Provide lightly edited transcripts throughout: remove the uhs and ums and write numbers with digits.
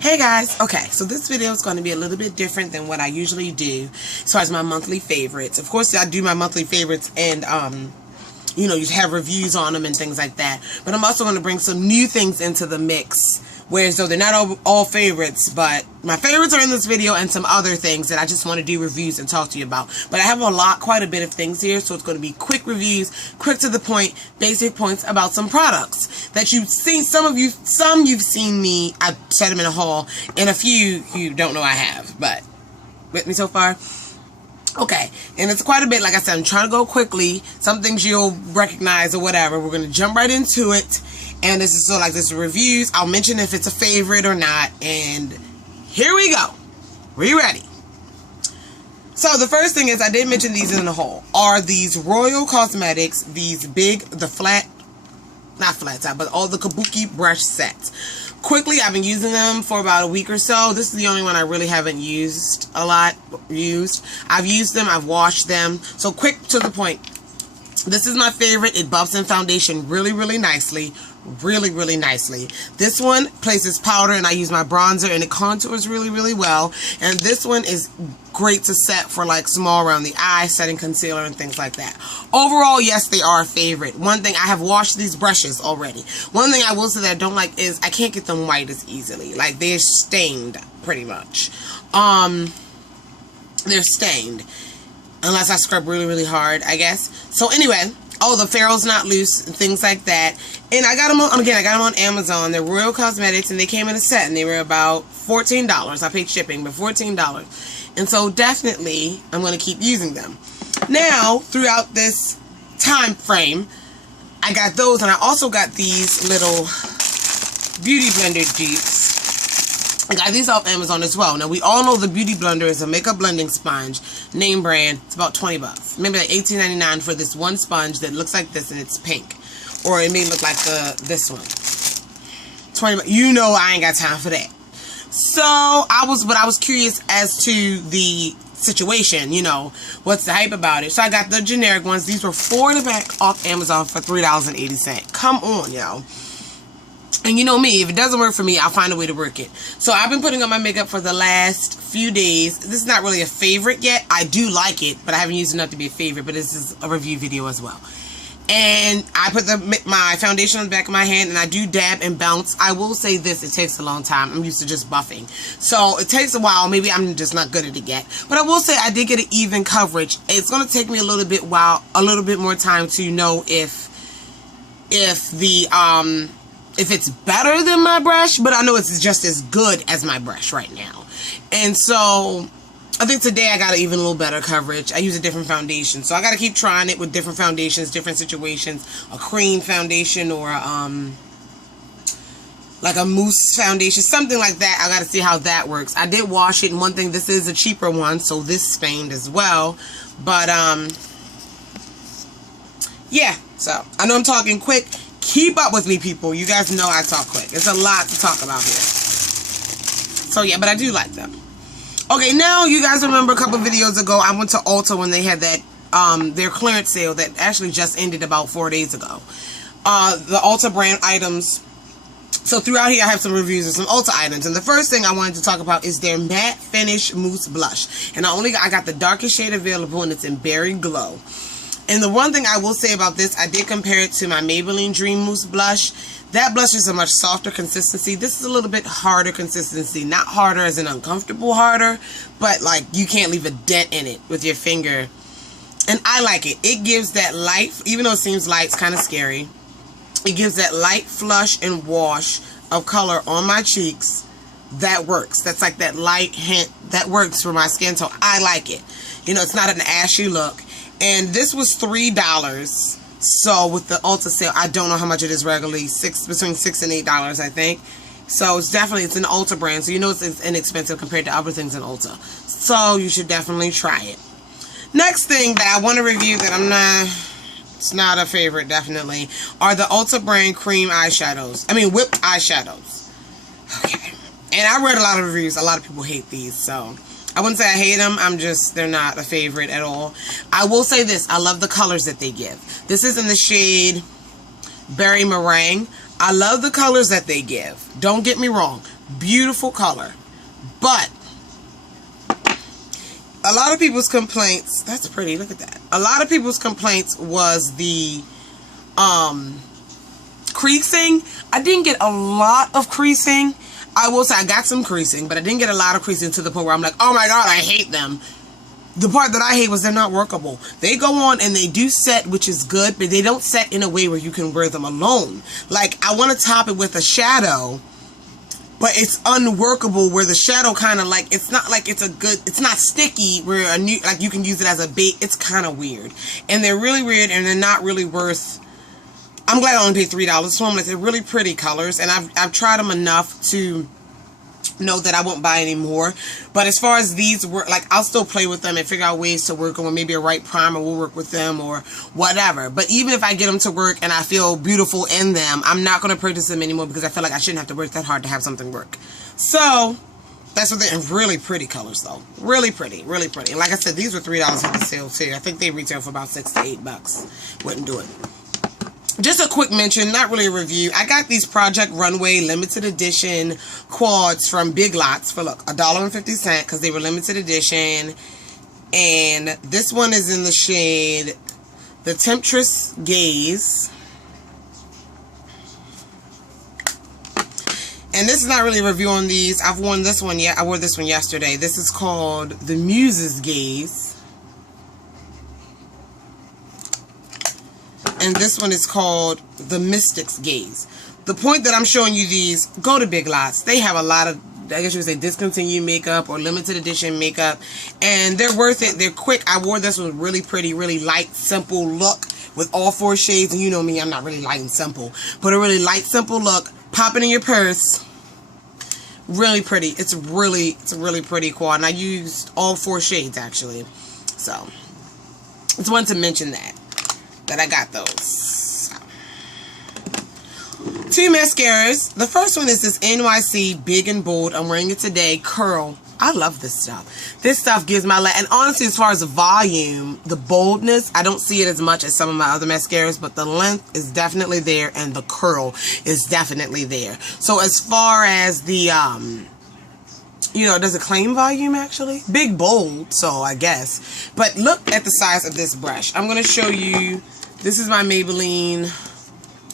Hey guys, okay, so this video is going to be a little bit different than what I usually do as far as my monthly favorites. Of course, I do my monthly favorites and, you know, you have reviews on them and things like that. But I'm also going to bring some new things into the mix, whereas though they're not all favorites, but my favorites are in this video and some other things that I just want to do reviews and talk to you about. But I have quite a bit of things here, so it's going to be quick reviews, quick to the point, basic points about some products that you've seen. Some you've seen me, I've said them in a haul, and a few you don't know I have, but with me so far? Okay, and it's quite a bit. Like I said, I'm trying to go quickly. Some things you'll recognize or whatever. We're going to jump right into it. And this is this is reviews. I'll mention if it's a favorite or not. And here we go. Are you ready? So the first thing is, I did mention these in the haul, are these Royal Cosmetics, these big, not flat top, but all the Kabuki brush sets. Quickly, I've been using them for about a week or so. This is the only one I really haven't used a lot. I've used them, I've washed them. So quick to the point. This is my favorite. It buffs in foundation really, really nicely. Really, really nicely. This one places powder and I use my bronzer and it contours really, really well. And this one is great to set for like small around the eye, setting concealer and things like that. Overall, yes, they are a favorite. One thing, I have washed these brushes already. One thing I will say that I don't like is I can't get them white as easily. Like, they're stained pretty much. They're stained. Unless I scrub really, really hard, I guess. So anyway, oh, the ferrule's not loose and things like that. And I got them on, again, I got them on Amazon. They're Royal Cosmetics and they came in a set and they were about $14. I paid shipping, but $14. And so definitely I'm going to keep using them. Now, throughout this time frame, I got those and I also got these little Beauty Blender dupes. I got these off Amazon as well. Now, we all know the Beauty Blender is a makeup blending sponge, name brand. It's about 20 bucks. Maybe like $18.99 for this one sponge that looks like this and it's pink. Or it may look like this one. 20 bucks. You know I ain't got time for that. So, I was curious as to the situation, you know, what's the hype about it. So, I got the generic ones. These were 4 in the pack off Amazon for $3.80. Come on, yo. And you know me, if it doesn't work for me, I'll find a way to work it. So I've been putting on my makeup for the last few days. This is not really a favorite yet. I do like it, but I haven't used enough to be a favorite. But this is a review video as well. And I put my foundation on the back of my hand, and I do dab and bounce. I will say this, it takes a long time. I'm used to just buffing. So it takes a while. Maybe I'm just not good at it yet. But I will say I did get an even coverage. It's going to take me a little bit more time to know if it's better than my brush, but I know it's just as good as my brush right now. And so I think today I got an even a little better coverage. I use a different foundation, so I got to keep trying it with different foundations, different situations. A cream foundation or like a mousse foundation, something like that. I got to see how that works. I did wash it, and one thing, this is a cheaper one, so this stained as well. But yeah. So I know I'm talking quick. Keep up with me, people. You guys know I talk quick. It's a lot to talk about here. So, yeah, but I do like them. Okay, now you guys remember a couple videos ago, I went to Ulta when they had that, their clearance sale that actually just ended about 4 days ago. The Ulta brand items. So, throughout here, I have some reviews of some Ulta items. And the first thing I wanted to talk about is their Matte Finish Mousse Blush. And I got the darkest shade available, and it's in Berry Glow. And the one thing I will say about this, I did compare it to my Maybelline Dream Mousse blush. That blush is a much softer consistency. This is a little bit harder consistency. Not harder as in uncomfortable harder, but like you can't leave a dent in it with your finger. And I like it. It gives that light, even though it seems light, it's kind of scary. It gives that light flush and wash of color on my cheeks. That works. That's like that light hint. That works for my skin tone. I like it. You know, it's not an ashy look. And this was $3. So with the Ulta sale, I don't know how much it is regularly. Between $6 and $8, I think. So it's an Ulta brand. So you know it's inexpensive compared to other things in Ulta. So you should definitely try it. Next thing that I want to review that it's not a favorite, definitely, are the Ulta brand cream eyeshadows. I mean, whipped eyeshadows. Okay. And I read a lot of reviews. A lot of people hate these, so I wouldn't say I hate them. They're not a favorite at all. I will say this. I love the colors that they give. This is in the shade Berry Meringue. I love the colors that they give. Don't get me wrong. Beautiful color. But a lot of people's complaints, that's pretty, look at that. A lot of people's complaints was the creasing. I didn't get a lot of creasing. I will say I got some creasing, but I didn't get a lot of creasing to the point where I'm like, oh my god, I hate them. The part that I hate was they're not workable. They go on and they do set, which is good, but they don't set in a way where you can wear them alone. Like, I want to top it with a shadow, but it's unworkable where the shadow kind of like, it's not like it's a good, it's not sticky where like you can use it as a bait. It's kind of weird. And they're really weird and they're not really worth, I'm glad I only paid $3 for them. Like, they're really pretty colors and I've tried them enough to know that I won't buy any more. But as far as these work, like, I'll still play with them and figure out ways to work on. Maybe a right primer will work with them or whatever. But even if I get them to work and I feel beautiful in them, I'm not going to purchase them anymore because I feel like I shouldn't have to work that hard to have something work. So that's what they're in. Really pretty colors though. Really pretty, really pretty. And like I said, these were $3 in the sale too. I think they retail for about $6 to $8. Wouldn't do it. Just a quick mention, not really a review. I got these Project Runway limited edition quads from Big Lots for, look, $1.50 because they were limited edition. And this one is in the shade The Temptress Gaze. And this is not really a review on these. I've worn this one yet. I wore this one yesterday. This is called The Muse's Gaze. And this one is called The Mystic's Gaze. The point that I'm showing you these, go to Big Lots. They have a lot of, I guess you would say, discontinued makeup or limited edition makeup. And they're worth it. They're quick. I wore this one, really pretty, really light, simple look with all 4 shades. And you know me, I'm not really light and simple. But a really light, simple look. Pop it in your purse. Really pretty. It's a really pretty quad. And I used all 4 shades, actually. So, just wanted to mention that I got those. 2 mascaras. The first one is this NYC Big and Bold. I'm wearing it today. Curl. I love this stuff. This stuff gives my and honestly, as far as the volume, the boldness, I don't see it as much as some of my other mascaras, but the length is definitely there and the curl is definitely there. So as far as the you know, does it claim volume actually? Big, bold, so I guess. But look at the size of this brush. I'm going to show you. This is my Maybelline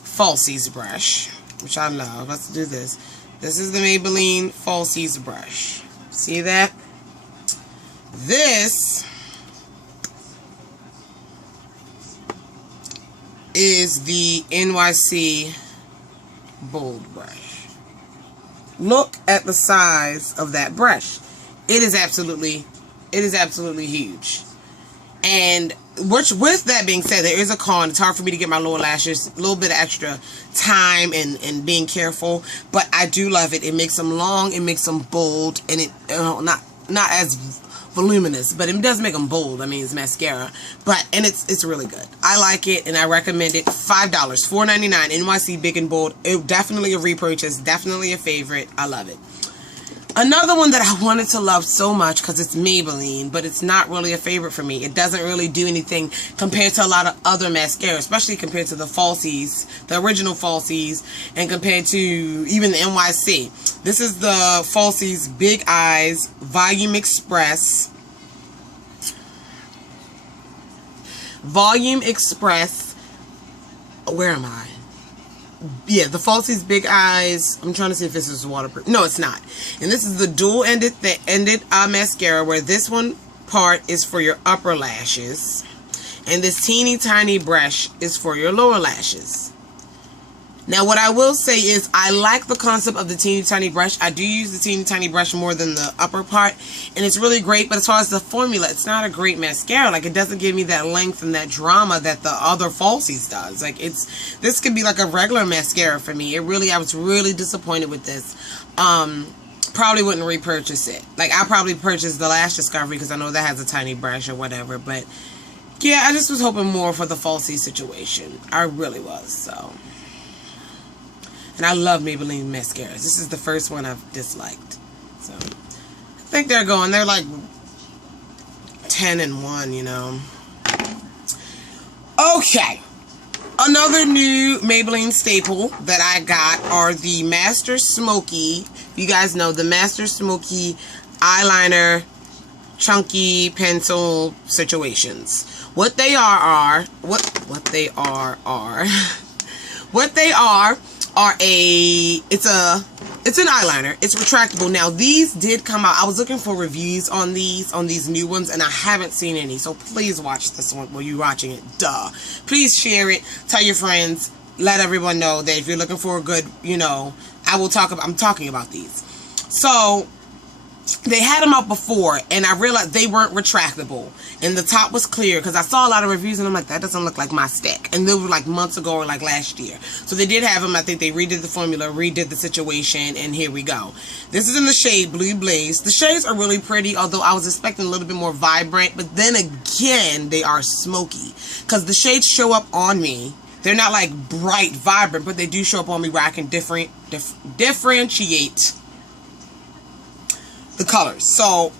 Falsies brush, which I love. Let's do this. This is the Maybelline Falsies brush. See that? This is the NYC Bold brush. Look at the size of that brush. It is absolutely huge. And with that being said, there is a con. It's hard for me to get my lower lashes, a little bit of extra time and being careful. But I do love it. It makes them long, it makes them bold, and it not as voluminous, but it does make them bold. I mean, it's mascara, and it's really good. I like it and I recommend it. $5, $4.99, NYC Big and Bold. It definitely a repurchase, definitely a favorite. I love it. Another one that I wanted to love so much because it's Maybelline, but it's not really a favorite for me. It doesn't really do anything compared to a lot of other mascaras, especially compared to the Falsies, the original Falsies, and compared to even the NYC. This is the Falsies Big Eyes Volume Express. Volume Express. Where am I? Yeah, the Falsies Big Eyes. I'm trying to see if this is waterproof. No, it's not. And this is the dual-ended mascara, where this one part is for your upper lashes, and this teeny tiny brush is for your lower lashes. Now, what I will say is I like the concept of the teeny tiny brush. I do use the teeny tiny brush more than the upper part, and it's really great. But as far as the formula, it's not a great mascara. Like, it doesn't give me that length and that drama that the other Falsies does. Like, this could be like a regular mascara for me. I was really disappointed with this. Probably wouldn't repurchase it. Like, I'll probably purchase the Lash Discovery because I know that has a tiny brush or whatever. But yeah, I just was hoping more for the Falsies situation. I really was. So. And I love Maybelline mascaras. This is the first one I've disliked. So, I think they're like 10 and 1, you know. Okay. Another new Maybelline staple that I got are the Master Smoky you guys know the Master Smoky eyeliner chunky pencil situations. What they are it's an eyeliner. It's retractable. Now these did come out. I was looking for reviews on these new ones, and I haven't seen any. So please watch this one while you're watching it. Duh. Please share it. Tell your friends. Let everyone know that if you're looking for a good, I'm talking about these. So they had them out before, and I realized they weren't retractable, and the top was clear, because I saw a lot of reviews, and I'm like, that doesn't look like my stack, and they were like months ago or like last year. So they did have them. I think they redid the formula, redid the situation, and here we go. This is in the shade Blue Blaze. The shades are really pretty, although I was expecting a little bit more vibrant, but then again, they are smoky, because the shades show up on me. They're not like bright, vibrant, but they do show up on me where I can differentiate the colors. So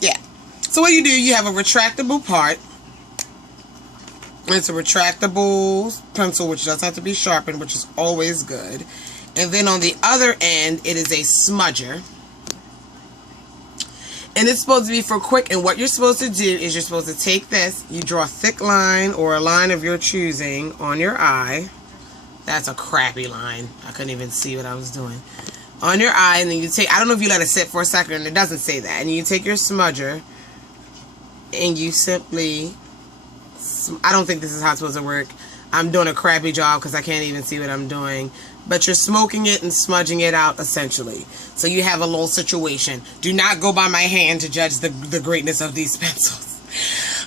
yeah, so what you have a retractable part. It's a retractable pencil, which doesn't have to be sharpened, which is always good. And then on the other end, it is a smudger, and it's supposed to be for quick. And what you're supposed to do is you're supposed to take this, you draw a thick line or a line of your choosing on your eye. That's a crappy line. I couldn't even see what I was doing. On your eye, and then you take, I don't know if you let it sit for a second, and it doesn't say that, and you take your smudger, and you simply, I don't think this is how it's supposed to work. I'm doing a crappy job because I can't even see what I'm doing, but you're smoking it and smudging it out, essentially. So you have a little situation. Do not go by my hand to judge the greatness of these pencils.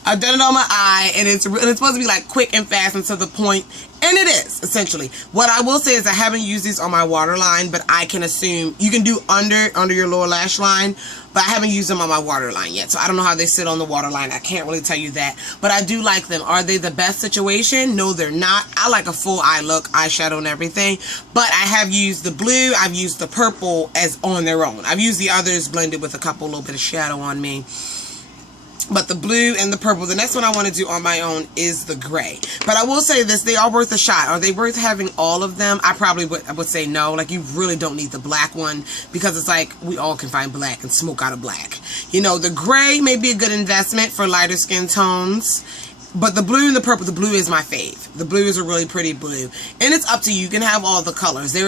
I've done it on my eye, and it's supposed to be like quick and fast and to the point, and it is, essentially. What I will say is I haven't used these on my waterline, but I can assume you can do under your lower lash line, but I haven't used them on my waterline yet, so I don't know how they sit on the waterline. I can't really tell you that, but I do like them. Are they the best situation? No, they're not. I like a full eye look, eyeshadow and everything, but I have used the blue, I've used the purple as on their own. I've used the others blended with a little bit of shadow on me. But the blue and the purple, the next one I want to do on my own is the gray. But I will say this, they are worth a shot. Are they worth having all of them? I probably would say no. Like, you really don't need the black one, because it's like we all can find black and smoke out of black. The gray may be a good investment for lighter skin tones. But the blue and the purple, the blue is my fave. The blue is a really pretty blue. And it's up to you. You can have all the colors. I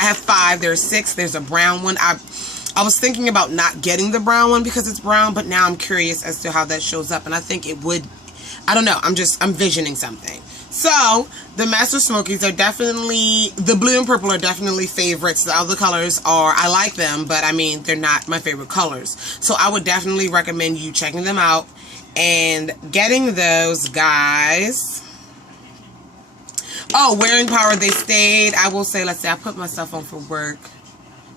have 5, there's 6, there's a brown one. I was thinking about not getting the brown one because it's brown, but now I'm curious as to how that shows up, and I think it would, I don't know, I'm visioning something. So, the Master Smokies are definitely, the blue and purple are definitely favorites. The other colors are, I like them, but I mean, they're not my favorite colors. So, I would definitely recommend you checking them out and getting those, guys. Oh, wearing power, they stayed. I will say, let's say I put myself on for work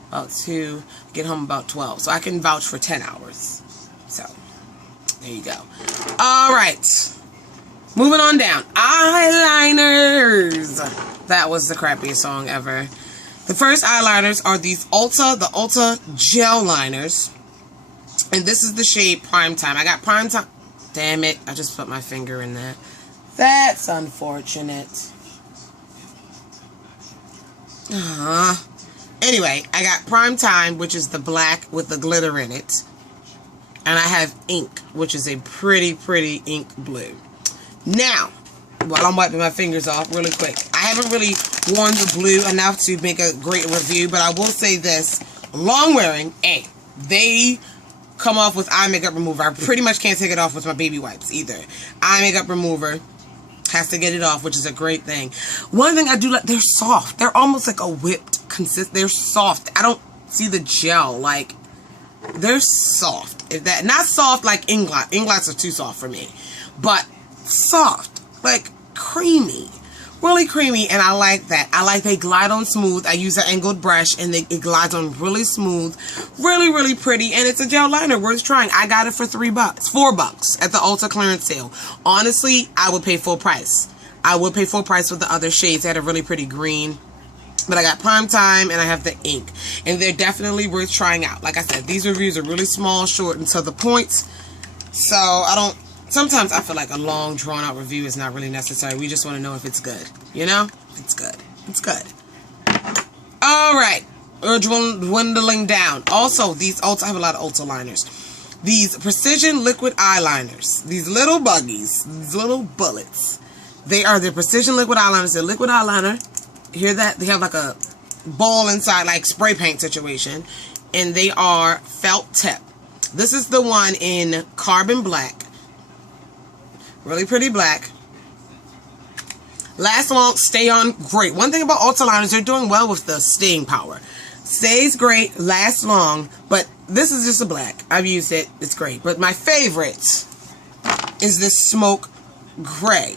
about 2, get home about 12. So I can vouch for 10 hours. So, there you go. Alright. Moving on down. Eyeliners. That was the crappiest song ever. The first eyeliners are these the Ulta Gel Liners. And this is the shade Primetime. I got Primetime. Damn it. I just put my finger in that. That's unfortunate. Anyway, I got Primetime, which is the black with the glitter in it. And I have Ink, which is a pretty, pretty ink blue. Now, while I'm wiping my fingers off really quick, I haven't really worn the blue enough to make a great review, but I will say this. Long wearing, they come off with eye makeup remover. I pretty much can't take it off with my baby wipes either. Eye makeup remover. Has to get it off, which is a great thing. One thing I do like, they're soft. They're almost like a whipped they're soft. I don't see the gel. Like, they're soft. If that, not soft like Inglot. Inglots are too soft for me. But soft. Like, creamy. Really creamy, and I like that. I like they glide on smooth. I use an angled brush, and it glides on really smooth. Really, really pretty, and it's a gel liner worth trying. I got it for $4 at the Ulta clearance sale. Honestly, I would pay full price. I would pay full price with the other shades. They had a really pretty green. But I got Primetime, and I have the Ink. And they're definitely worth trying out. Like I said, these reviews are really small, short, and to the point. So, sometimes I feel like a long, drawn-out review is not really necessary. We just want to know if it's good. You know? If it's good. It's good. Alright. dwindling down. Also, these Ulta, I have a lot of Ulta liners. These Precision Liquid Eyeliners, these little buggies, these little bullets, they are the Precision Liquid Eyeliners. They're liquid eyeliner. Hear that? They have like a ball inside, like spray paint situation. And they are felt tip. This is the one in carbon black. Really pretty black. Last long, stay on great. One thing about Ulta liners, they're doing well with the staying power. Stays great, lasts long, but this is just a black. I've used it, it's great. But my favorite is this smoke gray.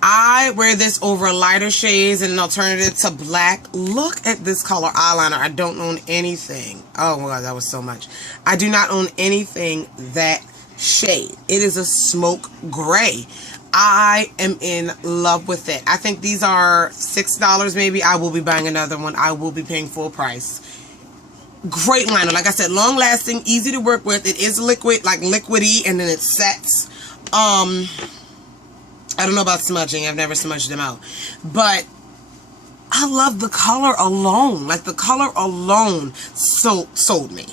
I wear this over lighter shades and an alternative to black. Look at this color eyeliner. I don't own anything. Oh my God, that was so much. I do not own anything that shade. It is a smoke gray. I am in love with it. I think these are $6 maybe. I will be buying another one. I will be paying full price. Great liner. Like I said, long lasting, easy to work with. It is liquid, like liquidy, and then it sets. I don't know about smudging. I've never smudged them out. But I love the color alone. Like the color alone sold me.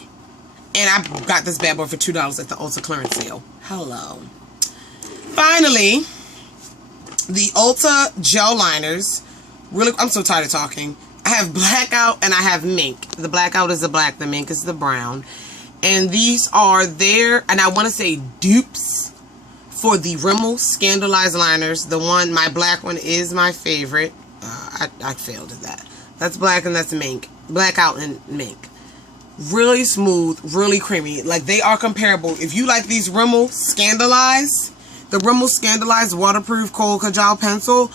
And I got this bad boy for $2 at the Ulta clearance sale. Hello. Finally, the Ulta gel liners. Really, I'm so tired of talking. I have blackout and I have mink. The blackout is the black, the mink is the brown. And these are their, and I want to say dupes for the Rimmel Scandalized liners. The one, my black one is my favorite. I failed at that. That's black and that's mink. Blackout and mink. Really smooth, really creamy. Like they are comparable. If you like these Rimmel Scandalized, the Rimmel Scandalized Waterproof Kohl Kajal Pencil,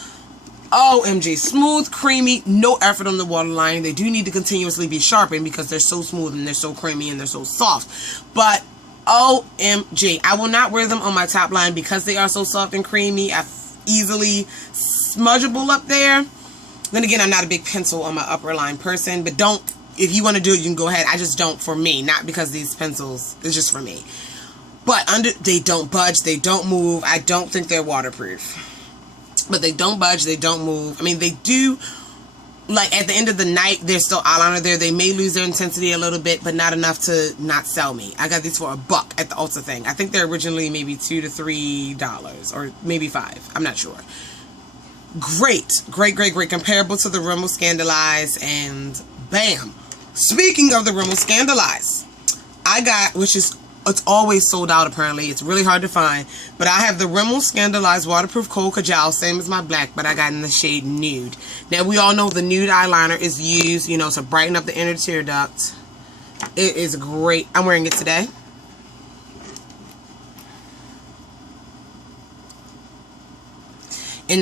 OMG, smooth, creamy, no effort on the waterline. They do need to continuously be sharpened because they're so smooth and they're so creamy and they're so soft. But OMG, I will not wear them on my top line because they are so soft and creamy. Easily smudgeable up there. Then again, I'm not a big pencil on my upper line person, but don't, if you want to do it, you can go ahead. I just don't for me, not because these pencils, it's just for me. But they don't budge, they don't move. I don't think they're waterproof. But they don't budge, they don't move. I mean, they do, like at the end of the night, there's still eyeliner there. They may lose their intensity a little bit, but not enough to not sell me. I got these for $1 at the Ulta thing. I think they're originally maybe $2 to $3 or maybe $5. I'm not sure. Great, great, great, great. Comparable to the Rimmel Scandalized, and bam. Speaking of the Rimmel Scandalized, I got, which is, it's always sold out apparently. It's really hard to find. But I have the Rimmel Scandalized Waterproof Kohl Kajal, same as my black, but I got in the shade Nude. Now, we all know the nude eyeliner is used, you know, to brighten up the inner tear duct. It is great. I'm wearing it today. On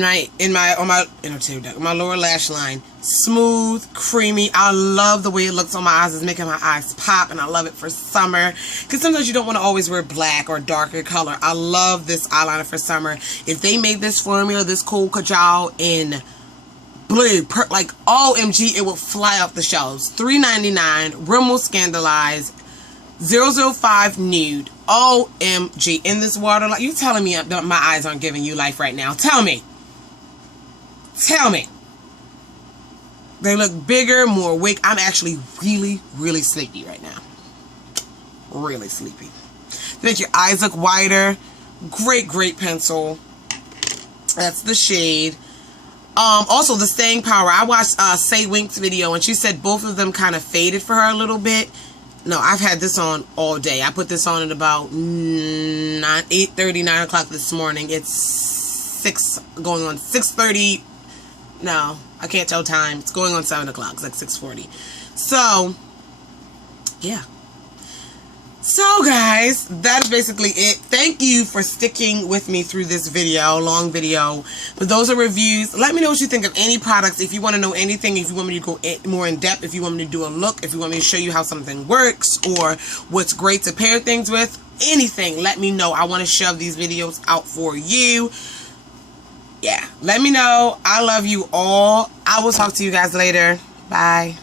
my inner tear duct, my lower lash line. Smooth, creamy. I love the way it looks on my eyes. It's making my eyes pop, and I love it for summer. Because sometimes you don't want to always wear black or darker color. I love this eyeliner for summer. If they made this formula, this Kohl Kajal in blue, like OMG, it will fly off the shelves. $3.99, Rimmel Scandalized, 005 Nude. OMG, in this waterline. You telling me my eyes aren't giving you life right now? Tell me. Tell me. They look bigger, more awake. I'm actually really, really sleepy right now. Really sleepy. They make your eyes look wider. Great, great pencil. That's the shade. Also, the staying power. I watched Say Wink's video, and she said both of them kind of faded for her a little bit. No, I've had this on all day. I put this on at about 8:30, 9 o'clock this morning. It's going on 6:30. No, I can't tell time. It's going on 7 o'clock. It's like 6:40. So, yeah. So, guys, that is basically it. Thank you for sticking with me through this video, long video. But those are reviews. Let me know what you think of any products. If you want to know anything, if you want me to go more in depth, if you want me to do a look, if you want me to show you how something works or what's great to pair things with, anything, let me know. I want to shove these videos out for you. Yeah, let me know. I love you all. I will talk to you guys later. Bye.